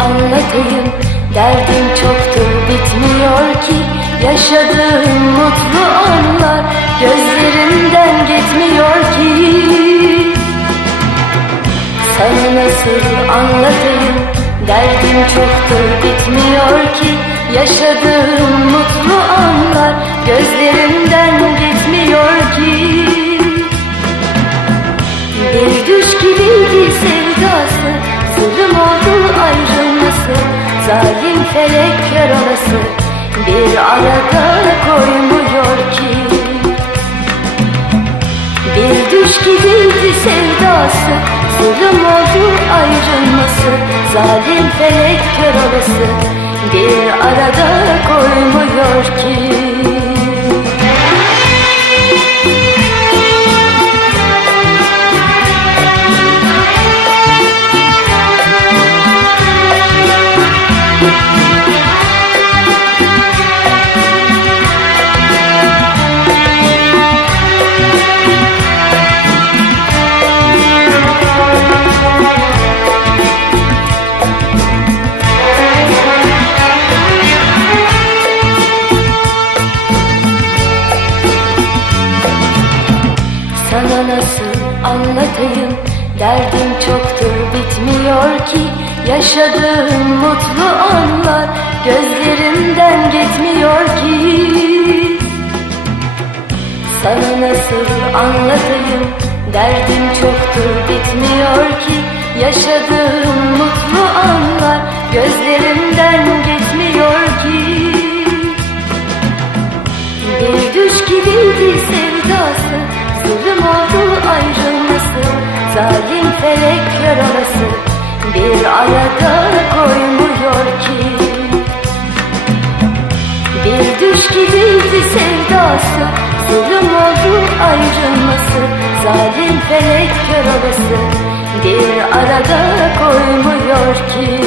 anlatayım. Derdim çoktur bitmiyor ki. Yaşadığım mutlu anlar Gözlerimden gitmiyor ki. Sana nasıl anlatayım? Derdim çoktur bitmiyor ki. Yaşadığım mutlu anlar Gözlerimden gitmiyor ki. Bir düş gibiydi sevdası Sırrım oldu ayrılması Zalim felek kör olası Bir arada koymuyor ki. Bir düş gibiydi sevdası Zulüm oldu ayrılması Zalim felek kör olası Bir arada koymuyor ki Sana nasıl anlatayım. Derdim çoktur bitmiyor ki. Yaşadığım mutlu anlar Gözlerimden gitmiyor ki. Sana nasıl anlatayım? Derdim çoktur bitmiyor ki. Yaşadığım mutlu anlar Gözlerimden gitmiyor ki. Bir düş gibiydi sevdası arada koymuyor ki Bir düş gibiydi sevdası Zulüm oldu ayrılması Zalim felek kör olası Bir arada koymuyor ki